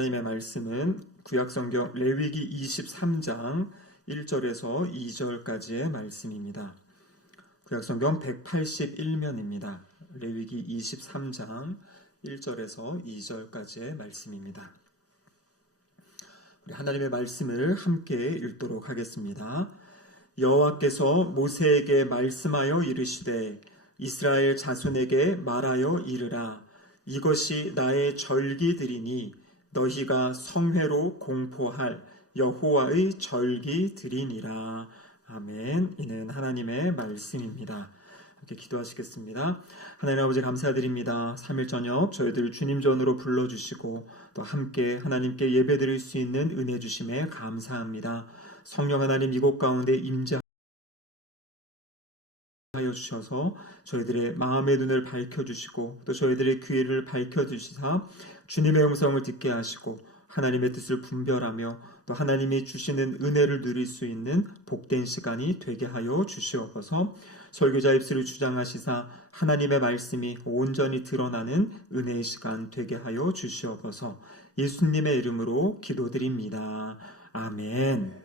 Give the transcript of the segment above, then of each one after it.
하나님의 말씀은 구약성경 레위기 23장 1절에서 2절까지의 말씀입니다. 구약성경 181면입니다. 레위기 23장 1절에서 2절까지의 말씀입니다. 우리 하나님의 말씀을 함께 읽도록 하겠습니다. 여호와께서 모세에게 말씀하여 이르시되 이스라엘 자손에게 말하여 이르라. 이것이 나의 절기들이니 너희가 성회로 공포할 여호와의 절기들이니라. 아멘. 이는 하나님의 말씀입니다. 이렇게 기도하시겠습니다. 하나님 아버지 감사드립니다. 3일 저녁 저희들 주님 전으로 불러주시고 또 함께 하나님께 예배드릴 수 있는 은혜 주심에 감사합니다. 성령 하나님 이곳 가운데 임재하여 주셔서 저희들의 마음의 눈을 밝혀주시고 또 저희들의 귀를 밝혀주시사 주님의 음성을 듣게 하시고 하나님의 뜻을 분별하며 또 하나님이 주시는 은혜를 누릴 수 있는 복된 시간이 되게 하여 주시옵소서. 설교자 입술을 주장하시사 하나님의 말씀이 온전히 드러나는 은혜의 시간 되게 하여 주시옵소서. 예수님의 이름으로 기도드립니다. 아멘.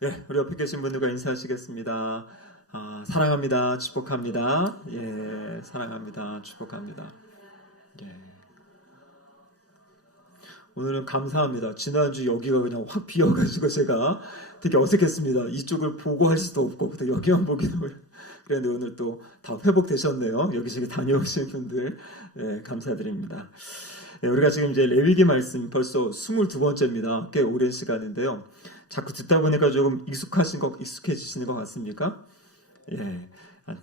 네, 우리 옆에 계신 분들과 인사하시겠습니다. 사랑합니다. 축복합니다. 예, 사랑합니다. 축복합니다. 예. 오늘은 감사합니다. 지난주 여기가 그냥 확 비어가지고 제가 되게 어색했습니다. 이쪽을 보고 할 수도 없고 여기만 보기도 그랬는데 오늘 또 다 회복되셨네요. 여기저기 다녀오신 분들 네, 감사드립니다. 네, 우리가 지금 이제 레위기 말씀 벌써 22번째입니다. 꽤 오랜 시간인데요. 자꾸 듣다 보니까 조금 익숙해지시는 것 같습니까? 예.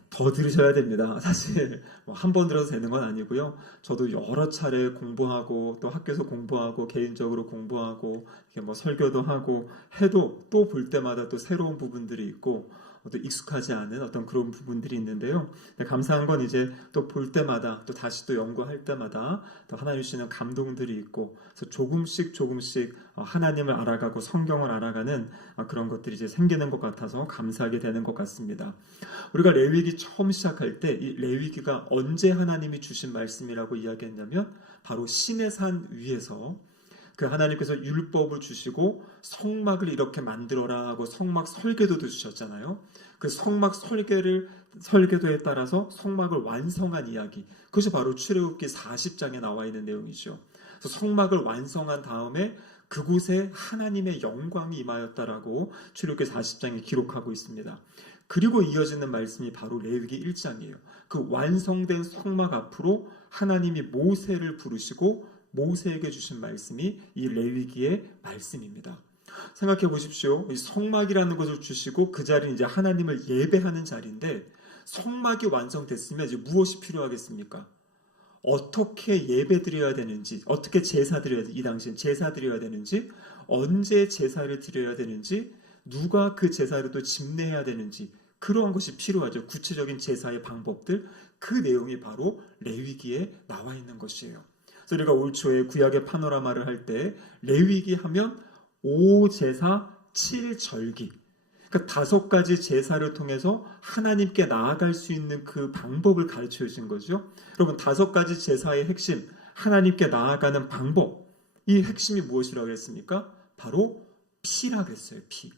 더 들으셔야 됩니다. 사실 한 번 들어서 되는 건 아니고요. 저도 여러 차례 공부하고 또 학교에서 공부하고 개인적으로 공부하고 이렇게 설교도 하고 해도 또 볼 때마다 또 새로운 부분들이 있고 또 익숙하지 않은 어떤 그런 부분들이 있는데요. 감사한 건 이제 또 볼 때마다 또 다시 또 연구할 때마다 또 하나님 주시는 감동들이 있고 그래서 조금씩 하나님을 알아가고 성경을 알아가는 그런 것들이 이제 생기는 것 같아서 감사하게 되는 것 같습니다. 우리가 레위기 처음 시작할 때 이 레위기가 언제 하나님이 주신 말씀이라고 이야기했냐면 바로 시내산 위에서 그 하나님께서 율법을 주시고 성막을 이렇게 만들어라 하고 성막 설계도도 주셨잖아요. 그 성막 설계도에 따라서 성막을 완성한 이야기, 그것이 바로 출애굽기 40장에 나와 있는 내용이죠. 그래서 성막을 완성한 다음에 그곳에 하나님의 영광이 임하였다라고 출애굽기 40장에 기록하고 있습니다. 그리고 이어지는 말씀이 바로 레위기 1장이에요. 그 완성된 성막 앞으로 하나님이 모세를 부르시고 모세에게 주신 말씀이 이 레위기의 말씀입니다. 생각해 보십시오. 이 성막이라는 것을 주시고 그 자리는 이제 하나님을 예배하는 자리인데 성막이 완성됐으면 이제 무엇이 필요하겠습니까? 어떻게 예배 드려야 되는지, 어떻게 제사 드려야 되는지, 이 당시엔 제사 드려야 되는지, 언제 제사를 드려야 되는지, 누가 그 제사를 또 집례해야 되는지 그러한 것이 필요하죠. 구체적인 제사의 방법들, 그 내용이 바로 레위기에 나와 있는 것이에요. 그래서 우리가 올 초에 구약의 파노라마를 할 때 레위기 하면 5제사 7절기, 그러니까 5가지 제사를 통해서 하나님께 나아갈 수 있는 그 방법을 가르쳐 주신 거죠. 여러분 5가지 제사의 핵심, 하나님께 나아가는 방법, 이 핵심이 무엇이라고 했습니까? 바로 피라고 했어요. 피.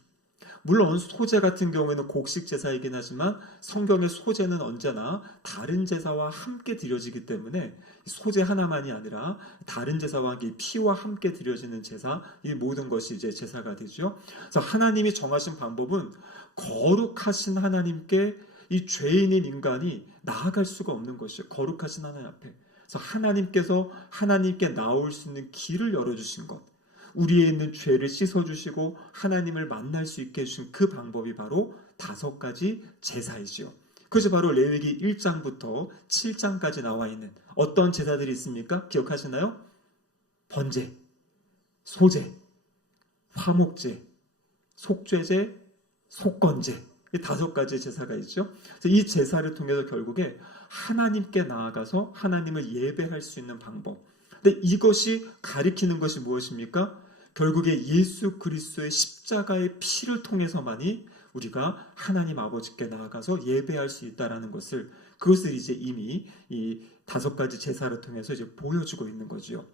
물론 소제 같은 경우에는 곡식 제사이긴 하지만 성경의 소제는 언제나 다른 제사와 함께 드려지기 때문에 소제 하나만이 아니라 다른 제사와 피와 함께 드려지는 제사, 이 모든 것이 이제 제사가 되죠. 그래서 하나님이 정하신 방법은 거룩하신 하나님께 이 죄인인 인간이 나아갈 수가 없는 것이에요. 거룩하신 하나님 앞에. 그래서 하나님께서 하나님께 나올 수 있는 길을 열어주신 것, 우리에 있는 죄를 씻어주시고 하나님을 만날 수 있게 해주신 그 방법이 바로 5가지 제사이지요. 그것이 바로 레위기 1장부터 7장까지 나와 있는 어떤 제사들이 있습니까? 기억하시나요? 번제, 소제, 화목제, 속죄제, 속건제, 이 5가지 제사가 있죠. 그래서 이 제사를 통해서 결국에 하나님께 나아가서 하나님을 예배할 수 있는 방법, 근데 이것이 가리키는 것이 무엇입니까? 결국에 예수 그리스도의 십자가의 피를 통해서만이 우리가 하나님 아버지께 나아가서 예배할 수 있다라는 것을, 그것을 이제 이미 이 5가지 제사를 통해서 이제 보여주고 있는 거지요.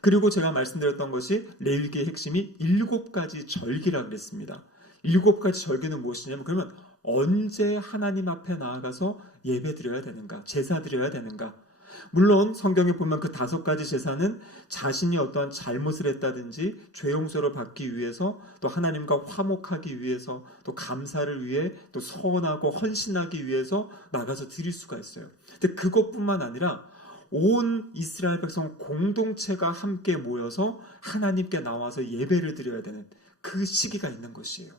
그리고 제가 말씀드렸던 것이 레위기의 핵심이 7가지 절기라 그랬습니다. 7가지 절기는 무엇이냐면 그러면 언제 하나님 앞에 나아가서 예배 드려야 되는가, 제사 드려야 되는가. 물론 성경에 보면 그 5가지 제사는 자신이 어떠한 잘못을 했다든지 죄 용서를 받기 위해서, 또 하나님과 화목하기 위해서, 또 감사를 위해, 또 서원하고 헌신하기 위해서 나가서 드릴 수가 있어요. 근데 그것뿐만 아니라 온 이스라엘 백성 공동체가 함께 모여서 하나님께 나와서 예배를 드려야 되는 그 시기가 있는 것이에요.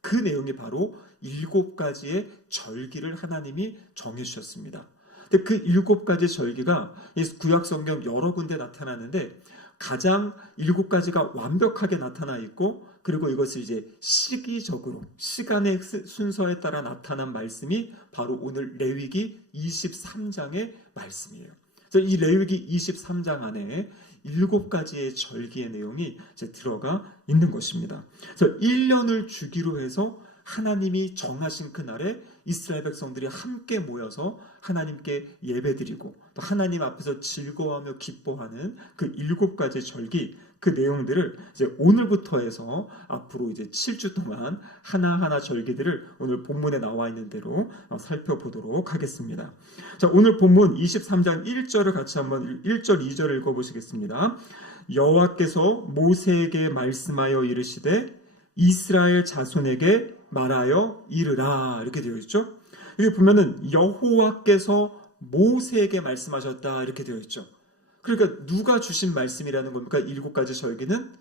그 내용이 바로 7가지의 절기를 하나님이 정해주셨습니다. 근데 그 7가지 절기가 구약 성경 여러 군데 나타나는데 가장 7가지가 완벽하게 나타나 있고, 그리고 이것을 이제 시기적으로 시간의 순서에 따라 나타난 말씀이 바로 오늘 레위기 23장의 말씀이에요. 그래서 이 레위기 23장 안에 7가지의 절기의 내용이 이제 들어가 있는 것입니다. 그래서 1년을 주기로 해서 하나님이 정하신 그날에 이스라엘 백성들이 함께 모여서 하나님께 예배드리고 또 하나님 앞에서 즐거워하며 기뻐하는 그 7가지 절기, 그 내용들을 이제 오늘부터 해서 앞으로 이제 7주 동안 하나하나 절기들을 오늘 본문에 나와 있는 대로 살펴보도록 하겠습니다. 자, 오늘 본문 23장 1절을 같이 한번 1절 2절을 읽어보시겠습니다. 여호와께서 모세에게 말씀하여 이르시되 이스라엘 자손에게 말하여 이르라, 이렇게 되어 있죠. 여기 보면은 여호와께서 모세에게 말씀하셨다, 이렇게 되어 있죠. 그러니까 누가 주신 말씀이라는 겁니까? 7가지 절기는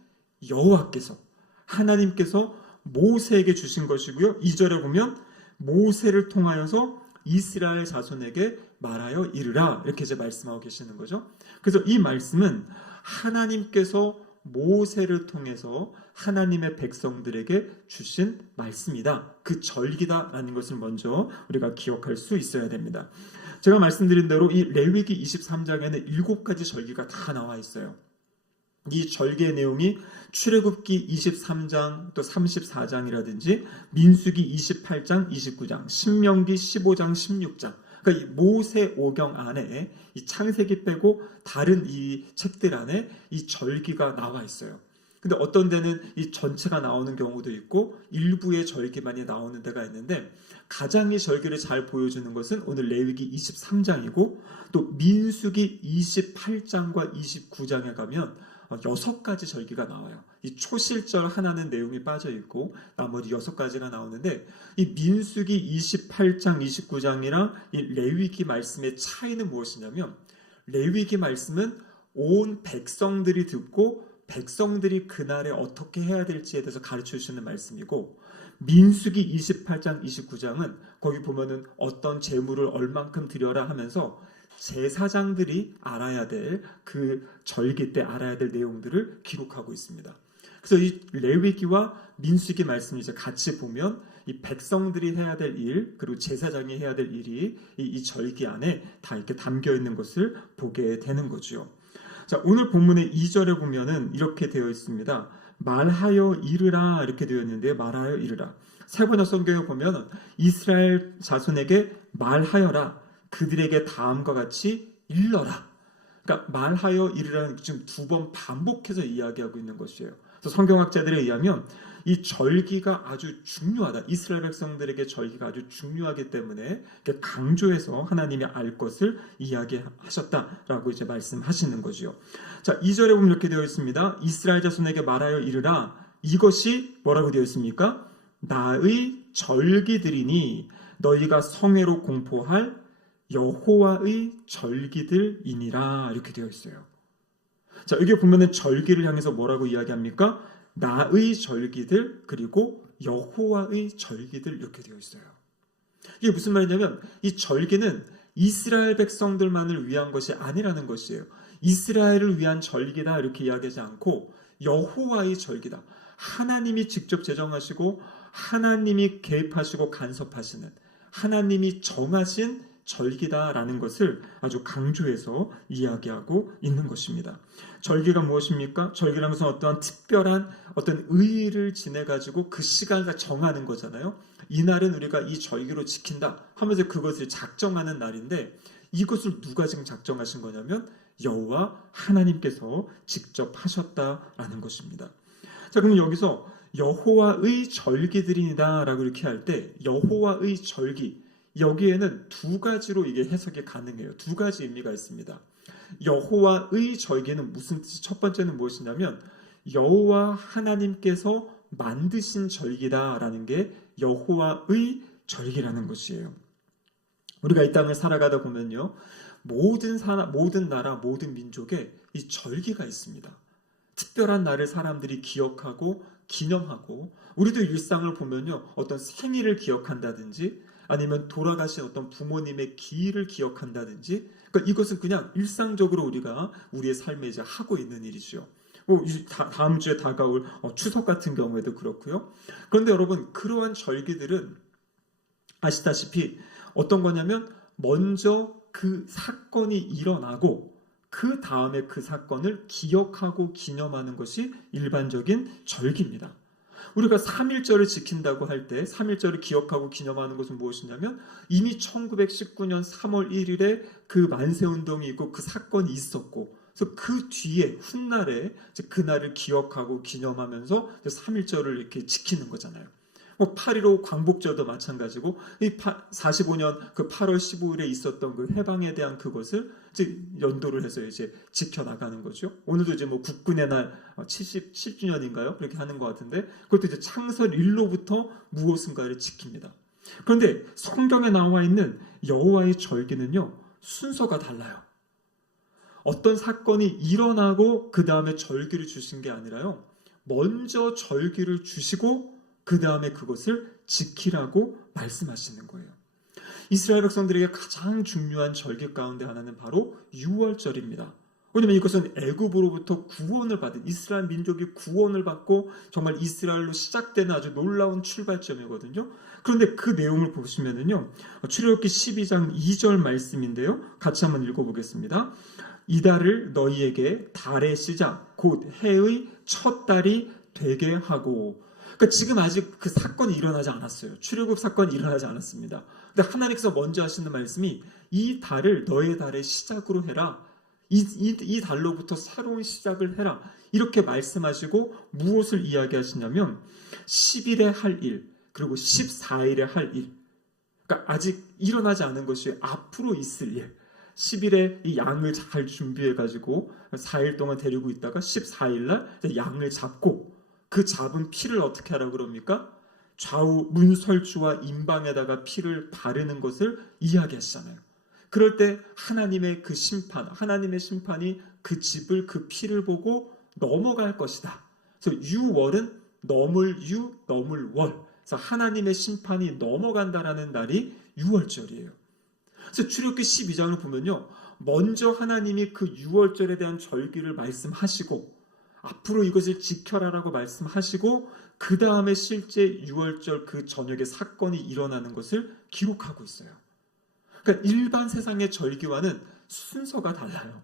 여호와께서, 하나님께서 모세에게 주신 것이고요. 2절에 보면 모세를 통하여서 이스라엘 자손에게 말하여 이르라, 이렇게 이제 말씀하고 계시는 거죠. 그래서 이 말씀은 하나님께서 모세를 통해서 하나님의 백성들에게 주신 말씀이다, 그 절기다라는 것을 먼저 우리가 기억할 수 있어야 됩니다. 제가 말씀드린 대로 이 레위기 23장에는 7가지 절기가 다 나와 있어요. 이 절기의 내용이 출애굽기 23장 또 34장이라든지 민수기 28장 29장 신명기 15장 16장, 그러니까 이 모세 오경 안에 이 창세기 빼고 다른 이 책들 안에 이 절기가 나와 있어요. 근데 어떤 데는 이 전체가 나오는 경우도 있고 일부의 절기만이 나오는 데가 있는데, 가장 이 절기를 잘 보여주는 것은 오늘 레위기 23장이고 또 민수기 28장과 29장에 가면 6가지 절기가 나와요. 이 초실절 하나는 내용이 빠져 있고 나머지 6가지가 나오는데, 이 민수기 28장 29장이랑 이 레위기 말씀의 차이는 무엇이냐면, 레위기 말씀은 온 백성들이 듣고 백성들이 그날에 어떻게 해야 될지에 대해서 가르쳐 주시는 말씀이고, 민수기 28장 29장은 거기 보면은 어떤 제물을 얼만큼 드려라 하면서 제사장들이 알아야 될, 그 절기 때 알아야 될 내용들을 기록하고 있습니다. 그래서 이 레위기와 민수기 말씀을 이제 같이 보면 이 백성들이 해야 될 일, 그리고 제사장이 해야 될 일이 이 절기 안에 다 이렇게 담겨 있는 것을 보게 되는 거죠. 자, 오늘 본문의 2절에 보면은 이렇게 되어 있습니다. 말하여 이르라, 이렇게 되어 있는데, 말하여 이르라. 세번역 성경에 보면 이스라엘 자손에게 말하여라, 그들에게 다음과 같이 일러라. 그러니까 말하여 이르라는 지금 2번 반복해서 이야기하고 있는 것이에요. 그래서 성경학자들에 의하면 이 절기가 아주 중요하다, 이스라엘 백성들에게 절기가 아주 중요하기 때문에 강조해서 하나님이 알 것을 이야기하셨다라고 이제 말씀하시는 거지요. 자, 2절에 보면 이렇게 되어 있습니다. 이스라엘 자손에게 말하여 이르라. 이것이 뭐라고 되어 있습니까? 나의 절기들이니 너희가 성회로 공포할 여호와의 절기들이니라, 이렇게 되어 있어요. 자, 여기 보면은 절기를 향해서 뭐라고 이야기합니까? 나의 절기들, 그리고 여호와의 절기들, 이렇게 되어 있어요. 이게 무슨 말이냐면 이 절기는 이스라엘 백성들만을 위한 것이 아니라는 것이에요. 이스라엘을 위한 절기다 이렇게 이야기하지 않고 여호와의 절기다, 하나님이 직접 제정하시고 하나님이 개입하시고 간섭하시는, 하나님이 정하신 절기다라는 것을 아주 강조해서 이야기하고 있는 것입니다. 절기가 무엇입니까? 절기라는 것은 어떠한 특별한 어떤 의의를 지내가지고 그 시간을 정하는 거잖아요. 이날은 우리가 이 절기로 지킨다 하면서 그것을 작정하는 날인데, 이것을 누가 지금 작정하신 거냐면 여호와 하나님께서 직접 하셨다라는 것입니다. 자, 그럼 여기서 여호와의 절기들이다라고 이렇게 할 때 여호와의 절기, 여기에는 두 가지로 이게 해석이 가능해요. 두 가지 의미가 있습니다. 여호와의 절기는 무슨 뜻이, 첫 번째는 무엇이냐면 여호와 하나님께서 만드신 절기다라는 게 여호와의 절기라는 것이에요. 우리가 이 땅을 살아가다 보면요, 모든 나라, 모든 민족에 이 절기가 있습니다. 특별한 날을 사람들이 기억하고 기념하고, 우리도 일상을 보면요, 어떤 생일을 기억한다든지 아니면 돌아가신 어떤 부모님의 기일을 기억한다든지, 그러니까 이것은 그냥 일상적으로 우리가 우리의 삶에 이제 하고 있는 일이죠. 다음 주에 다가올 추석 같은 경우에도 그렇고요. 그런데 여러분, 그러한 절기들은 아시다시피 어떤 거냐면 먼저 그 사건이 일어나고 그 다음에 그 사건을 기억하고 기념하는 것이 일반적인 절기입니다. 우리가 3.1절을 지킨다고 할 때 3.1절을 기억하고 기념하는 것은 무엇이냐면 이미 1919년 3월 1일에 그 만세운동이 있고 그 사건이 있었고, 그래서 그 뒤에 훗날에 그날을 기억하고 기념하면서 3.1절을 이렇게 지키는 거잖아요. 8.15 광복절도 마찬가지고, 이 45년 그 8월 15일에 있었던 그 해방에 대한 그것을 이제 연도를 해서 이제 지켜나가는 거죠. 오늘도 이제 뭐 국군의 날 70주년인가요? 그렇게 하는 것 같은데, 그것도 이제 창설 일로부터 무엇인가를 지킵니다. 그런데 성경에 나와 있는 여호와의 절기는요, 순서가 달라요. 어떤 사건이 일어나고 그 다음에 절기를 주신 게 아니라요, 먼저 절기를 주시고 그 다음에 그것을 지키라고 말씀하시는 거예요. 이스라엘 백성들에게 가장 중요한 절기 가운데 하나는 바로 유월절입니다. 왜냐하면 이것은 애굽으로부터 구원을 받은, 이스라엘 민족이 구원을 받고 정말 이스라엘로 시작되는 아주 놀라운 출발점이거든요. 그런데 그 내용을 보시면은요, 출애굽기 12장 2절 말씀인데요, 같이 한번 읽어보겠습니다. 이달을 너희에게 달의 시작 곧 해의 첫 달이 되게 하고. 그러니까 지금 아직 그 사건이 일어나지 않았어요. 출애굽 사건이 일어나지 않았습니다. 근데 하나님께서 먼저 하시는 말씀이 이 달을 너의 달의 시작으로 해라. 이 달로부터 새로운 시작을 해라. 이렇게 말씀하시고 무엇을 이야기하시냐면 10일에 할 일, 그리고 14일에 할 일. 그러니까 아직 일어나지 않은 것이 앞으로 있을 일. 10일에 이 양을 잘 준비해가지고 4일 동안 데리고 있다가 14일날 양을 잡고, 그 잡은 피를 어떻게 하라고 그럽니까? 좌우 문설주와 임방에다가 피를 바르는 것을 이야기하시잖아요. 그럴 때 하나님의 그 심판, 하나님의 심판이 그 집을, 그 피를 보고 넘어갈 것이다. 그래서 유월은 넘을 유, 넘을 월. 그래서 하나님의 심판이 넘어간다라는 날이 유월절이에요. 그래서 출애굽기 12장을 보면요, 먼저 하나님이 그 유월절에 대한 절기를 말씀하시고 앞으로 이것을 지켜라라고 말씀하시고 그 다음에 실제 유월절 그 저녁에 사건이 일어나는 것을 기록하고 있어요. 그러니까 일반 세상의 절기와는 순서가 달라요.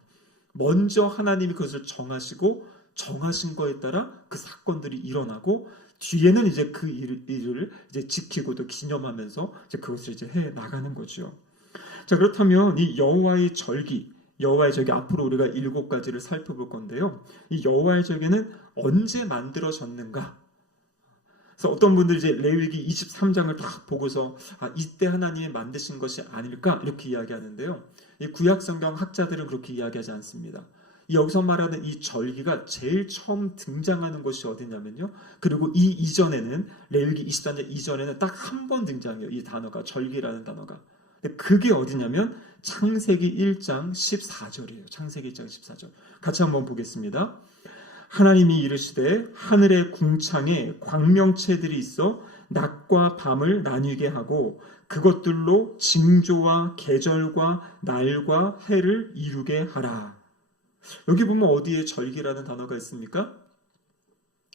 먼저 하나님이 그것을 정하시고 정하신 거에 따라 그 사건들이 일어나고, 뒤에는 이제 그 일을 이제 지키고 또 기념하면서 이제 그것을 이제 해 나가는 거죠. 자, 그렇다면 이 여호와의 절기 앞으로 우리가 7가지를 살펴볼 건데요. 이 여호와의 절기는 언제 만들어졌는가? 그래서 어떤 분들이 이제 레위기 23장을 딱 보고서 이때 하나님이 만드신 것이 아닐까 이렇게 이야기하는데요. 이 구약 성경 학자들은 그렇게 이야기하지 않습니다. 여기서 말하는 이 절기가 제일 처음 등장하는 것이 어디냐면요, 그리고 이 이전에는 레위기 23장 이전에는 딱 한 번 등장해요. 이 단어가, 절기라는 단어가. 그게 어디냐면 창세기 1장 14절이에요. 창세기 1장 14절. 같이 한번 보겠습니다. 하나님이 이르시되 하늘의 궁창에 광명체들이 있어 낮과 밤을 나뉘게 하고 그것들로 징조와 계절과 날과 해를 이루게 하라. 여기 보면 어디에 절기라는 단어가 있습니까?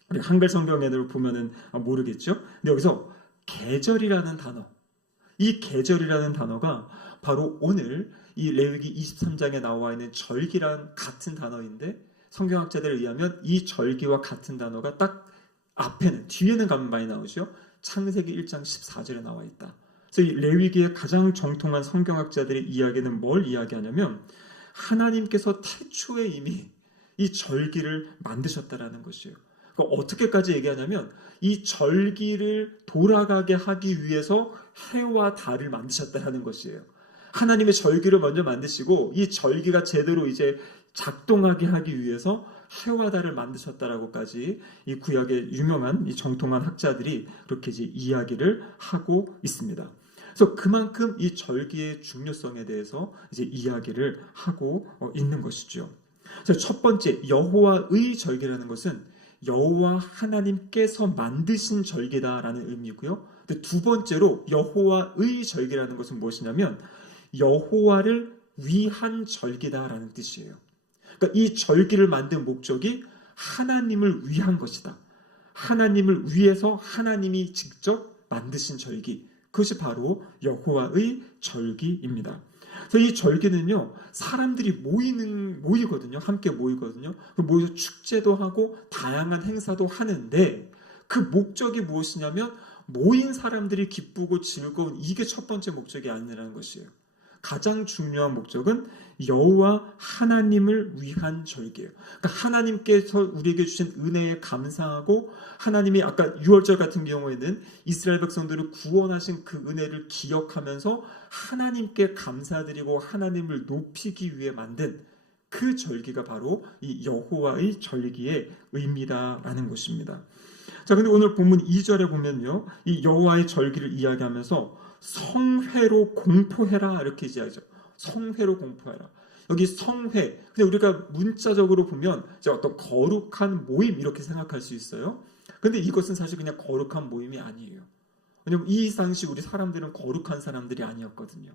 우리 한글 성경에를 보면은 모르겠죠? 근데 여기서 계절이라는 단어, 이 계절이라는 단어가 바로 오늘 이 레위기 23장에 나와 있는 절기란 같은 단어인데, 성경학자들에 의하면 이 절기와 같은 단어가 딱 앞에는, 뒤에는 가면 많이 나오죠. 창세기 1장 14절에 나와 있다. 그래서 이 레위기의 가장 정통한 성경학자들의 이야기는 뭘 이야기하냐면 하나님께서 태초에 이미 이 절기를 만드셨다라는 것이에요. 그러니까 어떻게까지 얘기하냐면 이 절기를 돌아가게 하기 위해서 해와 달을 만드셨다라는 것이에요. 하나님의 절기를 먼저 만드시고 이 절기가 제대로 이제 작동하게 하기 위해서 해와 달을 만드셨다라고까지 이 구약의 유명한 이 정통한 학자들이 그렇게 이제 이야기를 하고 있습니다. 그래서 그만큼 이 절기의 중요성에 대해서 이제 이야기를 하고 있는 것이죠. 그래서 첫 번째 여호와의 절기라는 것은 여호와 하나님께서 만드신 절기다라는 의미고요. 근데 두 번째로 여호와의 절기라는 것은 무엇이냐면 여호와를 위한 절기다라는 뜻이에요. 그러니까 이 절기를 만든 목적이 하나님을 위한 것이다. 하나님을 위해서 하나님이 직접 만드신 절기. 그것이 바로 여호와의 절기입니다. 그래서 이 절기는요, 사람들이 모이거든요. 함께 모이거든요. 모여서 축제도 하고 다양한 행사도 하는데 그 목적이 무엇이냐면 모인 사람들이 기쁘고 즐거운 이게 첫 번째 목적이 아니라는 것이에요. 가장 중요한 목적은 여호와 하나님을 위한 절기예요. 그러니까 하나님께서 우리에게 주신 은혜에 감사하고 하나님이 아까 6월절 같은 경우에는 이스라엘 백성들을 구원하신 그 은혜를 기억하면서 하나님께 감사드리고 하나님을 높이기 위해 만든 그 절기가 바로 이 여호와의 절기의 의미다라는 것입니다. 자, 근데 오늘 본문 2절에 보면요, 이 여호와의 절기를 이야기하면서 성회로 공포해라 이렇게 이야기하죠. 성회로 공포해라. 여기 성회, 근데 우리가 문자적으로 보면 이제 어떤 거룩한 모임 이렇게 생각할 수 있어요. 근데 이것은 사실 그냥 거룩한 모임이 아니에요. 왜냐하면 이 당시 우리 사람들은 거룩한 사람들이 아니었거든요.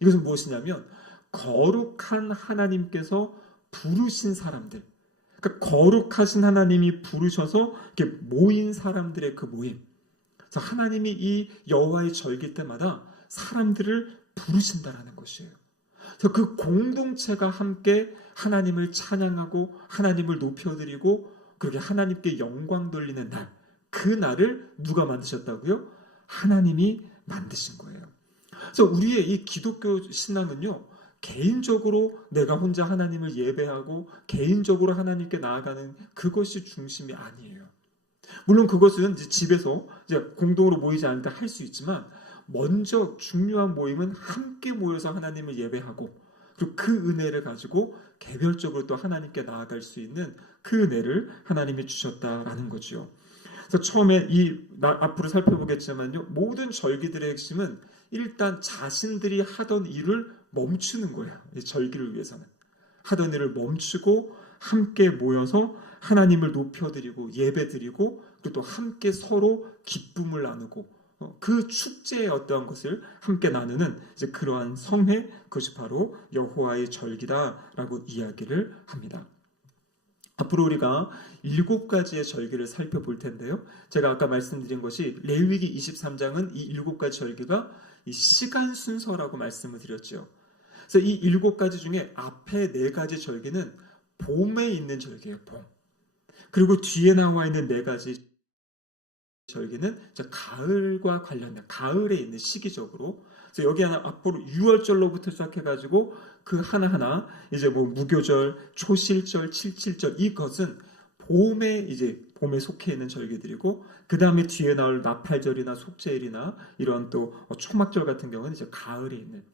이것은 무엇이냐면 거룩한 하나님께서 부르신 사람들, 그러니까 거룩하신 하나님이 부르셔서 이렇게 모인 사람들의 그 모임. 그래서 하나님이 이 여호와의 절기 때마다 사람들을 부르신다라는 것이에요. 그래서 그 공동체가 함께 하나님을 찬양하고 하나님을 높여드리고 그렇게 하나님께 영광 돌리는 날, 그 날을 누가 만드셨다고요? 하나님이 만드신 거예요. 그래서 우리의 이 기독교 신앙은요, 개인적으로 내가 혼자 하나님을 예배하고 개인적으로 하나님께 나아가는 그것이 중심이 아니에요. 물론 그것은 이제 집에서 이제 공동으로 모이지 않을 때 할 수 있지만 먼저 중요한 모임은 함께 모여서 하나님을 예배하고 그리고 그 은혜를 가지고 개별적으로 또 하나님께 나아갈 수 있는 그 은혜를 하나님이 주셨다라는 거죠. 그래서 처음에 앞으로 살펴보겠지만요, 모든 절기들의 핵심은 일단 자신들이 하던 일을 멈추는 거예요. 이 절기를 위해서는 하던 일을 멈추고 함께 모여서 하나님을 높여드리고 예배드리고 그리고 또 함께 서로 기쁨을 나누고 그 축제의 어떠한 것을 함께 나누는 이제 그러한 성회, 그것이 바로 여호와의 절기다라고 이야기를 합니다. 앞으로 우리가 7가지의 절기를 살펴볼 텐데요. 제가 아까 말씀드린 것이 레위기 23장은 이 7가지 절기가 이 시간 순서라고 말씀을 드렸죠. 그래서 이 7가지 중에 앞에 4가지 절기는 봄에 있는 절기예요. 봄. 그리고 뒤에 나와 있는 4가지 절기는 가을과 관련된 가을에 있는 시기적으로. 그래서 여기 하나 앞으로 6월절로부터 시작해가지고 그 하나하나 이제 뭐 무교절, 초실절, 칠칠절 이것은 봄에 속해 있는 절기들이고 그 다음에 뒤에 나올 나팔절이나 속죄일이나 이런 또 초막절 같은 경우는 이제 가을에 있는.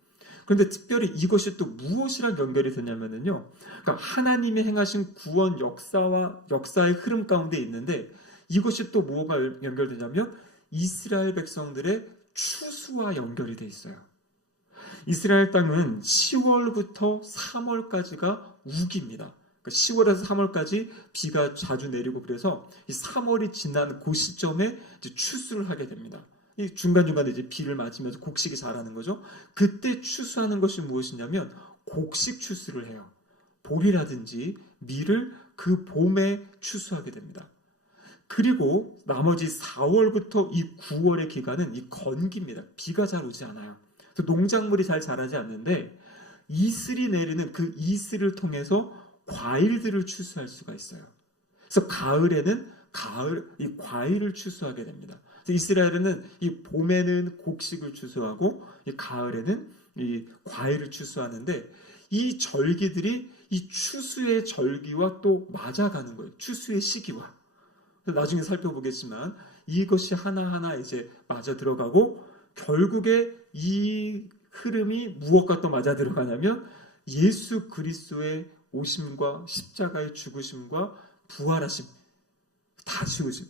그런데 특별히 이것이 또 무엇이랑 연결이 되냐면요. 그러니까 하나님이 행하신 구원 역사의 흐름 가운데 있는데 이것이 또 뭐가 연결되냐면 이스라엘 백성들의 추수와 연결이 돼 있어요. 이스라엘 땅은 10월부터 3월까지가 우기입니다. 그러니까 10월에서 3월까지 비가 자주 내리고 그래서 이 3월이 지난 그 시점에 이제 추수를 하게 됩니다. 이 중간중간에 이제 비를 맞으면서 곡식이 자라는 거죠. 그때 추수하는 것이 무엇이냐면 곡식 추수를 해요. 보리라든지 밀을 그 봄에 추수하게 됩니다. 그리고 나머지 4월부터 이 9월의 기간은 이 건기입니다. 비가 잘 오지 않아요. 그래서 농작물이 잘 자라지 않는데 이슬이 내리는 그 이슬을 통해서 과일들을 추수할 수가 있어요. 그래서 가을에는 이 과일을 추수하게 됩니다. 그래서 이스라엘은 이 봄에는 곡식을 추수하고 이 가을에는 이 과일을 추수하는데 이 절기들이 이 추수의 절기와 또 맞아가는 거예요. 추수의 시기와. 나중에 살펴보겠지만 이것이 하나하나 이제 맞아 들어가고 결국에 이 흐름이 무엇과 또 맞아 들어가냐면 예수 그리스도의 오심과 십자가의 죽으심과 부활하심, 다시 오심,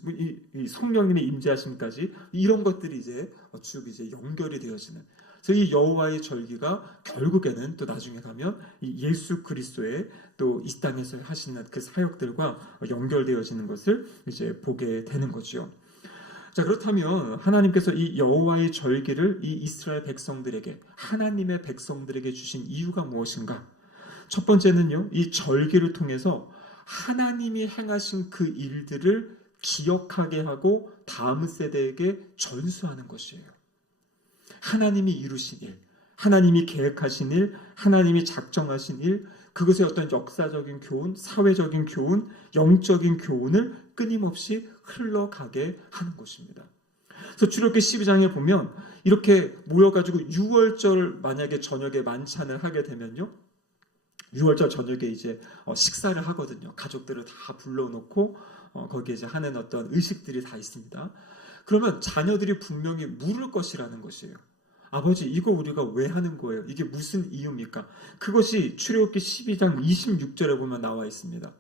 이 성령님의 임재하심까지 이런 것들이 이제 쭉 이제 연결이 되어지는. 그래서 이 여호와의 절기가 결국에는 또 나중에 가면 이 예수 그리스도의 또 이 땅에서 하시는 그 사역들과 연결되어지는 것을 이제 보게 되는 거죠. 자, 그렇다면 하나님께서 이 여호와의 절기를 이 이스라엘 백성들에게, 하나님의 백성들에게 주신 이유가 무엇인가? 첫 번째는요, 이 절기를 통해서 하나님이 행하신 그 일들을 기억하게 하고 다음 세대에게 전수하는 것이에요. 하나님이 이루신 일, 하나님이 계획하신 일, 하나님이 작정하신 일, 그것의 어떤 역사적인 교훈, 사회적인 교훈, 영적인 교훈을 끊임없이 흘러가게 하는 것입니다. 그래서 출애굽기 12장에 보면 이렇게 모여가지고 6월절 만약에 저녁에 만찬을 하게 되면요, 6월절 저녁에 이제 식사를 하거든요. 가족들을 다 불러놓고 거기에 이제 하는 어떤 의식들이 다 있습니다. 그러면 자녀들이 분명히 물을 것이라는 것이에요. 아버지, 이거 우리가 왜 하는 거예요? 이게 무슨 이유입니까? 그것이 출애굽기 12장 26절에 보면 나와 있습니다.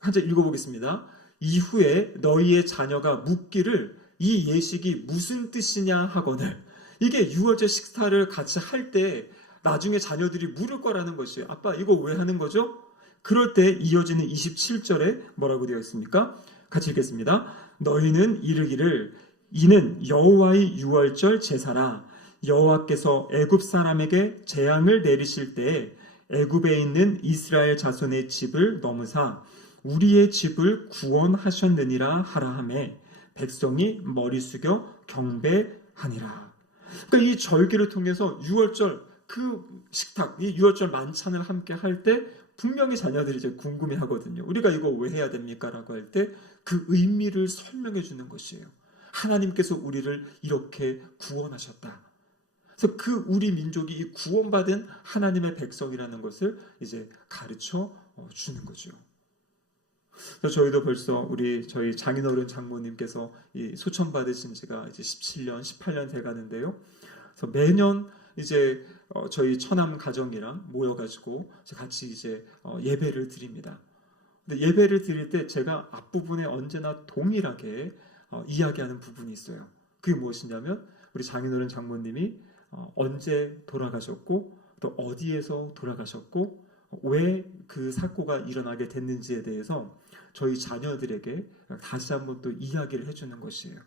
한 절 읽어보겠습니다. 이후에 너희의 자녀가 묻기를 이 예식이 무슨 뜻이냐 하거늘. 이게 6월절 식사를 같이 할 때 나중에 자녀들이 물을 거라는 것이에요. 아빠, 이거 왜 하는 거죠? 그럴 때 이어지는 27절에 뭐라고 되어 있습니까? 같이 읽겠습니다. 너희는 이르기를 이는 여호와의 6월절 제사라. 여호와께서 애굽 사람에게 재앙을 내리실 때에 애굽에 있는 이스라엘 자손의 집을 넘으사 우리의 집을 구원하셨느니라 하라 하매 백성이 머리 숙여 경배하니라. 그러니까 이 절기를 통해서 6월절 그 식탁, 이 6월절 만찬을 함께 할 때 분명히 자녀들이 이제 궁금해 하거든요. 우리가 이거 왜 해야 됩니까? 라고 할 때 그 의미를 설명해 주는 것이에요. 하나님께서 우리를 이렇게 구원하셨다. 그래서 그 우리 민족이 이 구원받은 하나님의 백성이라는 것을 이제 가르쳐 주는 거죠. 그래서 저희도 벌써 저희 장인어른 장모님께서 이 소천 받으신 지가 이제 17년, 18년 돼 가는데요. 그래서 매년 이제 저희 처남 가정이랑 모여가지고 같이 이제 예배를 드립니다. 근데 예배를 드릴 때 제가 앞부분에 언제나 동일하게 이야기하는 부분이 있어요. 그게 무엇이냐면 우리 장인어른 장모님이 언제 돌아가셨고 또 어디에서 돌아가셨고 왜 그 사고가 일어나게 됐는지에 대해서 저희 자녀들에게 다시 한번 또 이야기를 해주는 것이에요.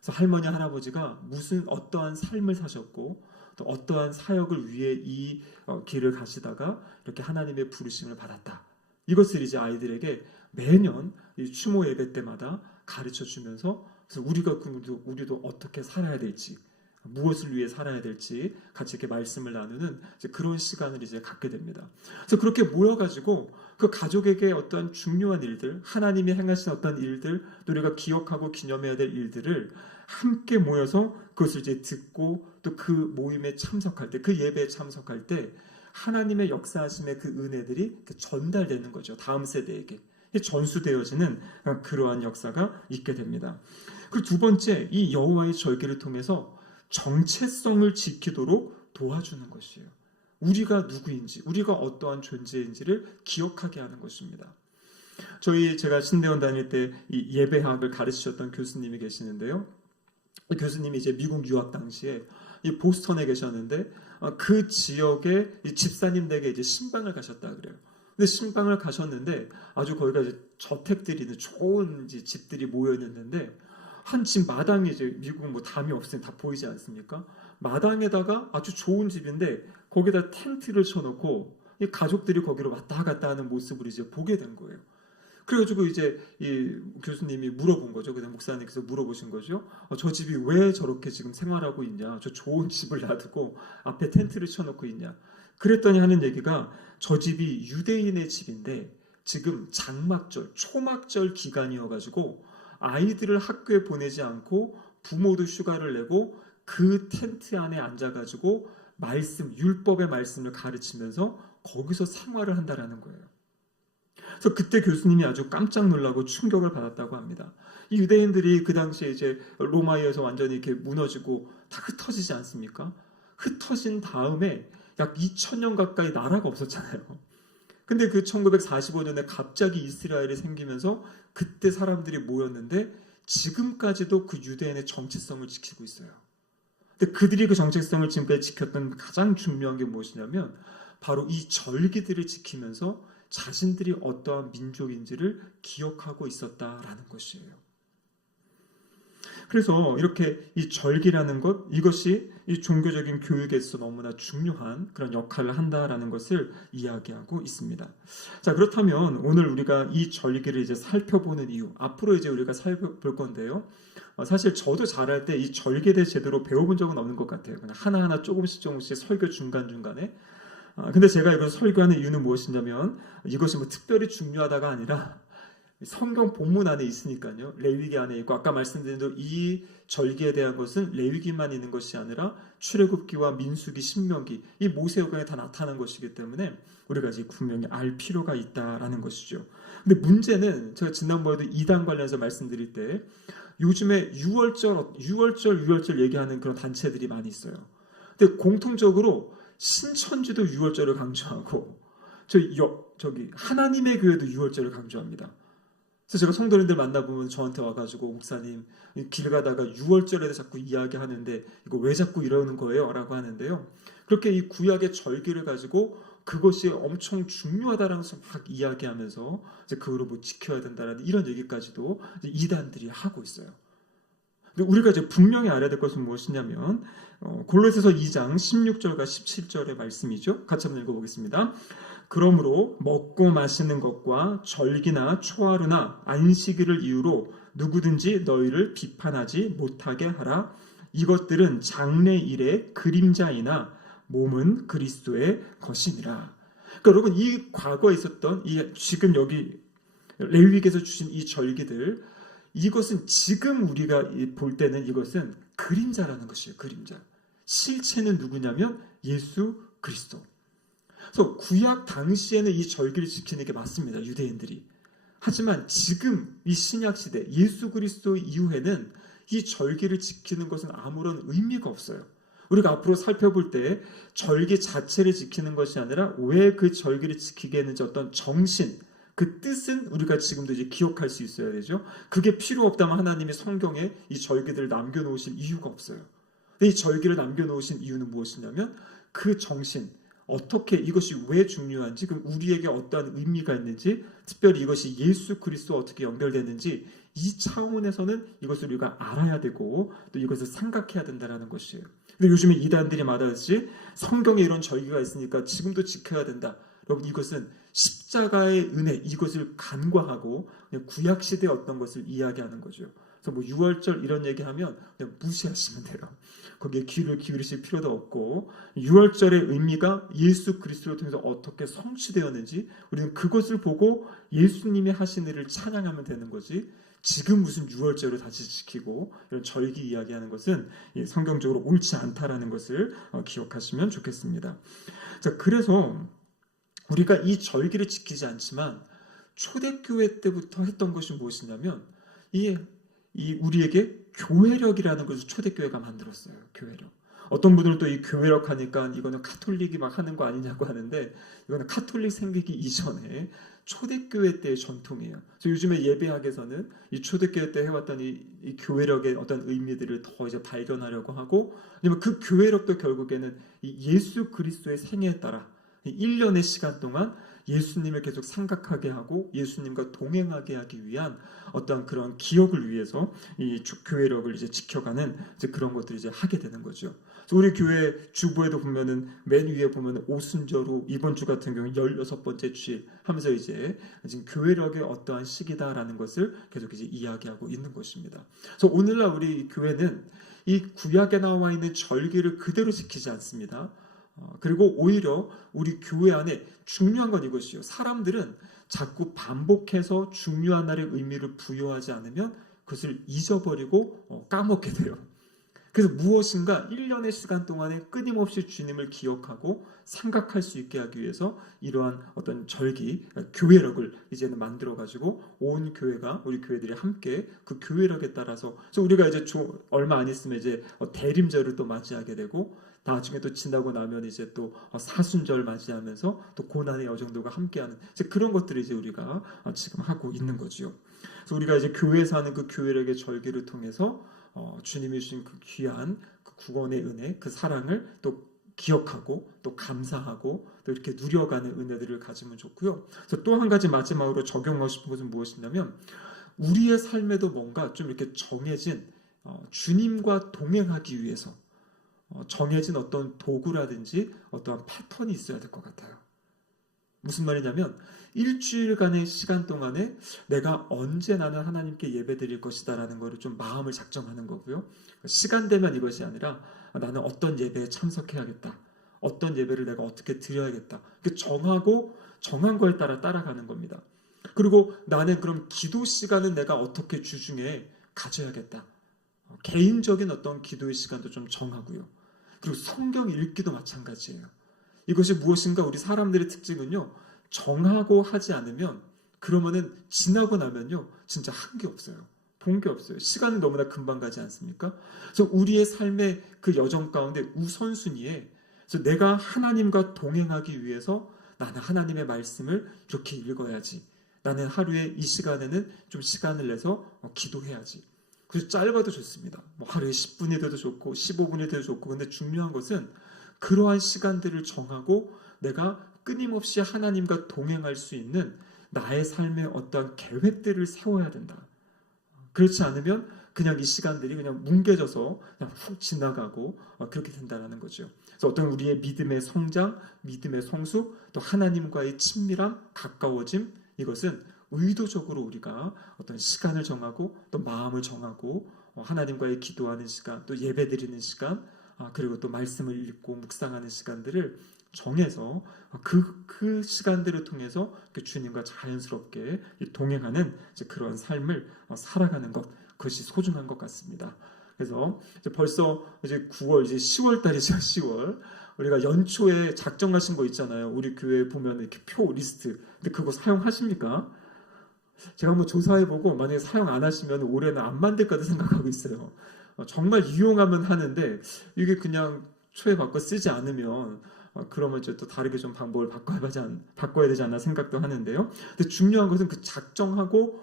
그래서 할머니 할아버지가 무슨 어떠한 삶을 사셨고 또 어떠한 사역을 위해 이 길을 가시다가 이렇게 하나님의 부르심을 받았다. 이것을 이제 아이들에게 매년 이 추모 예배 때마다 가르쳐 주면서 그래서 우리도 어떻게 살아야 될지 무엇을 위해 살아야 될지 같이 이렇게 말씀을 나누는 이제 그런 시간을 이제 갖게 됩니다. 그래서 그렇게 모여가지고 그 가족에게 어떤 중요한 일들, 하나님이 행하신 어떤 일들, 또 우리가 기억하고 기념해야 될 일들을 함께 모여서 그것을 이제 듣고 또 그 모임에 참석할 때, 그 예배에 참석할 때 하나님의 역사하심의 그 은혜들이 전달되는 거죠. 다음 세대에게 전수되어지는 그러한 역사가 있게 됩니다. 그리고 두 번째, 이 여호와의 절기를 통해서 정체성을 지키도록 도와주는 것이에요. 우리가 누구인지, 우리가 어떠한 존재인지를 기억하게 하는 것입니다. 제가 신대원 다닐 때 이 예배학을 가르치셨던 교수님이 계시는데요. 이 교수님이 이제 미국 유학 당시에 이 보스턴에 계셨는데 그 지역에 집사님 댁에 이제 신방을 가셨다 그래요. 근데 신방을 가셨는데 아주 거기가 이제 저택들이 있는 좋은 이제 집들이 모여 있는데 한 집 마당에 이제 미국은 뭐 담이 없으니 다 보이지 않습니까? 마당에다가 아주 좋은 집인데 거기다 텐트를 쳐놓고 이 가족들이 거기로 왔다 갔다 하는 모습을 이제 보게 된 거예요. 그래가지고 이제 이 교수님이 물어본 거죠. 그다음 목사님께서 물어보신 거죠. 저 집이 왜 저렇게 지금 생활하고 있냐? 저 좋은 집을 놔두고 앞에 텐트를 쳐놓고 있냐? 그랬더니 하는 얘기가 저 집이 유대인의 집인데 지금 장막절, 초막절 기간이어가지고 아이들을 학교에 보내지 않고 부모도 휴가를 내고 그 텐트 안에 앉아가지고 율법의 말씀을 가르치면서 거기서 생활을 한다라는 거예요. 그래서 그때 교수님이 아주 깜짝 놀라고 충격을 받았다고 합니다. 이 유대인들이 그 당시에 이제 로마에서 완전히 이렇게 무너지고 다 흩어지지 않습니까? 흩어진 다음에 약 2000년 가까이 나라가 없었잖아요. 근데 그 1945년에 갑자기 이스라엘이 생기면서 그때 사람들이 모였는데 지금까지도 그 유대인의 정체성을 지키고 있어요. 근데 그들이 그 정체성을 지금까지 지켰던 가장 중요한 게 무엇이냐면 바로 이 절기들을 지키면서 자신들이 어떠한 민족인지를 기억하고 있었다라는 것이에요. 그래서 이렇게 이 절기라는 것, 이것이 이 종교적인 교육에서 너무나 중요한 그런 역할을 한다라는 것을 이야기하고 있습니다. 자, 그렇다면 오늘 우리가 이 절기를 이제 살펴보는 이유, 앞으로 이제 우리가 살펴볼 건데요. 사실 저도 잘할 때 이 절기에 대해 제대로 배워본 적은 없는 것 같아요. 그냥 하나하나 조금씩 설교 중간중간에. 근데 제가 이걸 설교하는 이유는 무엇이냐면 이것이 뭐 특별히 중요하다가 아니라 성경 본문 안에 있으니까요. 레위기 안에 있고 아까 말씀드린 대로 이 절기에 대한 것은 레위기만 있는 것이 아니라 출애굽기와 민수기, 신명기 이 모세오경에 다 나타난 것이기 때문에 우리가 이제 분명히 알 필요가 있다라는 것이죠. 근데 문제는 제가 지난번에도 이단 관련해서 말씀드릴 때 요즘에 유월절 얘기하는 그런 단체들이 많이 있어요. 근데 공통적으로 신천지도 유월절을 강조하고 저기 하나님의 교회도 유월절을 강조합니다. 그래서 제가 성도님들 만나보면 저한테 와가지고 목사님 길 가다가 6월절에 자꾸 이야기하는데 이거 왜 자꾸 이러는 거예요? 라고 하는데요. 그렇게 이 구약의 절기를 가지고 그것이 엄청 중요하다는 것을 막 이야기하면서 이제 그거를 뭐 지켜야 된다는 이런 얘기까지도 이단들이 하고 있어요. 근데 우리가 이제 분명히 알아야 될 것은 무엇이냐면 골로새서 2장 16절과 17절의 말씀이죠. 같이 한번 읽어보겠습니다. 그러므로 먹고 마시는 것과 절기나 초하루나 안식일을 이유로 누구든지 너희를 비판하지 못하게 하라. 이것들은 장래일의 그림자이나 몸은 그리스도의 것이니라. 그러니까 여러분 이 과거에 있었던 이 지금 여기 레위기에서 주신 이 절기들 이것은 지금 우리가 볼 때는 이것은 그림자라는 것이에요. 그림자. 실체는 누구냐면 예수 그리스도. 그래서 구약 당시에는 이 절기를 지키는 게 맞습니다. 유대인들이. 하지만 지금 이 신약 시대 예수 그리스도 이후에는 이 절기를 지키는 것은 아무런 의미가 없어요. 우리가 앞으로 살펴볼 때 절기 자체를 지키는 것이 아니라 왜 그 절기를 지키게 했는지 어떤 정신, 그 뜻은 우리가 지금도 이제 기억할 수 있어야 되죠. 그게 필요 없다면 하나님이 성경에 이 절기들을 남겨놓으실 이유가 없어요. 근데 이 절기를 남겨놓으신 이유는 무엇이냐면 그 정신, 어떻게 이것이 왜 중요한지, 그럼 우리에게 어떠한 의미가 있는지, 특별히 이것이 예수 그리스도와 어떻게 연결되는지 이 차원에서는 이것을 우리가 알아야 되고 또 이것을 생각해야 된다는 것이에요. 근데 요즘에 이단들이 말하듯이 성경에 이런 절기가 있으니까 지금도 지켜야 된다. 여러분 이것은 십자가의 은혜 이것을 간과하고 그냥 구약 시대의 어떤 것을 이야기하는 거죠. 그래서 뭐 6월절 이런 얘기하면 그냥 무시하시면 돼요. 거기에 귀를 기울이실 필요도 없고 6월절의 의미가 예수 그리스도를 통해서 어떻게 성취되었는지 우리는 그것을 보고 예수님이 하신 일을 찬양하면 되는 거지 지금 무슨 6월절을 다시 지키고 이런 절기 이야기하는 것은 성경적으로 옳지 않다라는 것을 기억하시면 좋겠습니다. 자, 그래서 우리가 이 절기를 지키지 않지만 초대교회 때부터 했던 것이 무엇이냐면 이 우리에게 교회력이라는 것을 초대교회가 만들었어요. 교회력. 어떤 분들은 또 이 교회력 하니까 이거는 카톨릭이 막 하는 거 아니냐고 하는데 이거는 카톨릭 생기기 이전에 초대교회 때의 전통이에요. 그래서 요즘에 예배학에서는 이 초대교회 때 해왔던 이 교회력의 어떤 의미들을 더 이제 발견하려고 하고 왜냐면 그 교회력도 결국에는 이 예수 그리스도의 생애에 따라 1년의 시간 동안 예수님을 계속 생각하게 하고 예수님과 동행하게 하기 위한 어떤 그런 기억을 위해서 이 교회력을 이제 지켜가는 이제 그런 것들을 이제 하게 되는 거죠. 그래서 우리 교회 주보에도 보면은 맨 위에 보면은 오순절후 이번 주 같은 경우 16번째 주일 하면서 이제 지금 교회력의 어떠한 시기다라는 것을 계속 이제 이야기하고 있는 것입니다. 그래서 오늘날 우리 교회는 이 구약에 나와 있는 절기를 그대로 지키지 않습니다. 그리고 오히려 우리 교회 안에 중요한 건 이것이요. 사람들은 자꾸 반복해서 중요한 날의 의미를 부여하지 않으면 그것을 잊어버리고 까먹게 돼요. 그래서 무엇인가 1년의 시간 동안에 끊임없이 주님을 기억하고 생각할 수 있게 하기 위해서 이러한 어떤 절기, 교회력을 이제는 만들어가지고 온 교회가, 우리 교회들이 함께 그 교회력에 따라서, 그래서 우리가 이제 얼마 안 있으면 이제 대림절을 또 맞이하게 되고, 나중에 또 지나고 나면 이제 또 사순절 맞이하면서 또 고난의 여정도가 함께하는 이제 그런 것들을 이제 우리가 지금 하고 있는 거지요. 그래서 우리가 이제 교회에서 하는 그 교회력의 절기를 통해서 주님이 주신 그 귀한 그 구원의 은혜, 그 사랑을 또 기억하고 또 감사하고 또 이렇게 누려가는 은혜들을 가지면 좋고요. 그래서 또 한 가지 마지막으로 적용하고 싶은 것은 무엇이냐면 우리의 삶에도 뭔가 좀 이렇게 정해진 주님과 동행하기 위해서 정해진 어떤 도구라든지 어떠한 패턴이 있어야 될 것 같아요. 무슨 말이냐면 일주일간의 시간 동안에 내가 언제 나는 하나님께 예배드릴 것이다 라는 거를 좀 마음을 작정하는 거고요. 시간 되면 이것이 아니라 나는 어떤 예배에 참석해야겠다. 어떤 예배를 내가 어떻게 드려야겠다. 정하고 정한 거에 따라 따라가는 겁니다. 그리고 나는 그럼 기도 시간은 내가 어떻게 주중에 가져야겠다. 개인적인 어떤 기도의 시간도 좀 정하고요. 그리고 성경 읽기도 마찬가지예요. 이것이 무엇인가 우리 사람들의 특징은요. 정하고 하지 않으면 그러면은 지나고 나면요. 진짜 한 게 없어요. 본 게 없어요. 시간이 너무나 금방 가지 않습니까? 그래서 우리의 삶의 그 여정 가운데 우선순위에 그래서 내가 하나님과 동행하기 위해서 나는 하나님의 말씀을 이렇게 읽어야지. 나는 하루에 이 시간에는 좀 시간을 내서 기도해야지. 그래서 짧아도 좋습니다. 뭐 하루에 10분이 돼도 좋고 15분이 돼도 좋고 근데 중요한 것은 그러한 시간들을 정하고 내가 끊임없이 하나님과 동행할 수 있는 나의 삶의 어떠한 계획들을 세워야 된다. 그렇지 않으면 그냥 이 시간들이 그냥 뭉개져서 그냥 훅 지나가고 그렇게 된다는 거죠. 그래서 어떤 우리의 믿음의 성장, 믿음의 성숙, 또 하나님과의 친밀함, 가까워짐 이것은 의도적으로 우리가 어떤 시간을 정하고 또 마음을 정하고 하나님과의 기도하는 시간, 또 예배드리는 시간, 그리고 또 말씀을 읽고 묵상하는 시간들을 정해서 그 시간들을 통해서 주님과 자연스럽게 동행하는 그런 삶을 살아가는 것, 그것이 소중한 것 같습니다. 그래서 이제 벌써 이제 9월, 이제 10월 달이죠. 10월. 우리가 연초에 작정하신 거 있잖아요. 우리 교회 보면 이렇게 표 리스트. 근데 그거 사용하십니까? 제가 한번 조사해보고 만약에 사용 안 하시면 올해는 안 만들까도 생각하고 있어요. 정말 유용하면 하는데 이게 그냥 초에 바꿔 쓰지 않으면 그러면 이제 또 다르게 좀 방법을 바꿔야 되지 않나 생각도 하는데요. 근데 중요한 것은 그 작정하고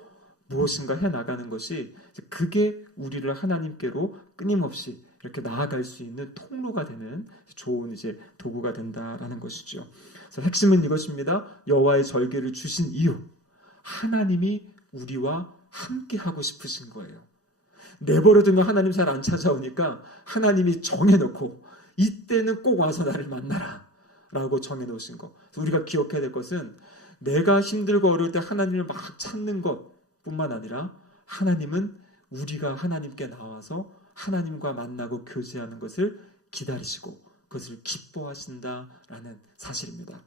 무엇인가 해 나가는 것이 그게 우리를 하나님께로 끊임없이 이렇게 나아갈 수 있는 통로가 되는 좋은 이제 도구가 된다라는 것이죠. 그래서 핵심은 이것입니다. 여호와의 절기를 주신 이유. 하나님이 우리와 함께 하고 싶으신 거예요. 내버려두면 하나님 잘 안 찾아오니까 하나님이 정해놓고 이때는 꼭 와서 나를 만나라 라고 정해놓으신 것. 그래서 우리가 기억해야 될 것은 내가 힘들고 어려울 때 하나님을 막 찾는 것뿐만 아니라 하나님은 우리가 하나님께 나와서 하나님과 만나고 교제하는 것을 기다리시고 그것을 기뻐하신다라는 사실입니다.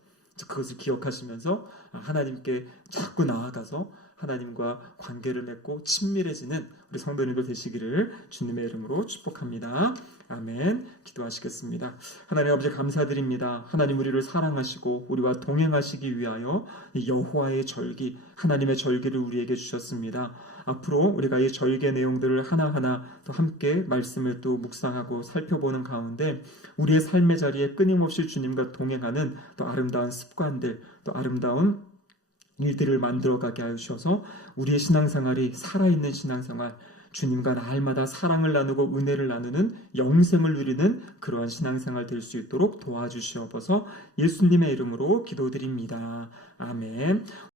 그것을 기억하시면서 하나님께 자꾸 나아가서 하나님과 관계를 맺고 친밀해지는 우리 성도님들 되시기를 주님의 이름으로 축복합니다. 아멘. 기도하시겠습니다. 하나님 아버지 감사드립니다. 하나님 우리를 사랑하시고 우리와 동행하시기 위하여 이 여호와의 절기, 하나님의 절기를 우리에게 주셨습니다. 앞으로 우리가 이 절기의 내용들을 하나하나 또 함께 말씀을 또 묵상하고 살펴보는 가운데 우리의 삶의 자리에 끊임없이 주님과 동행하는 또 아름다운 습관들, 또 아름다운 일들을 만들어가게 하셔서 우리의 신앙생활이 살아있는 신앙생활, 주님과 날마다 사랑을 나누고 은혜를 나누는 영생을 누리는 그러한 신앙생활 될 수 있도록 도와주시옵소서. 예수님의 이름으로 기도드립니다. 아멘.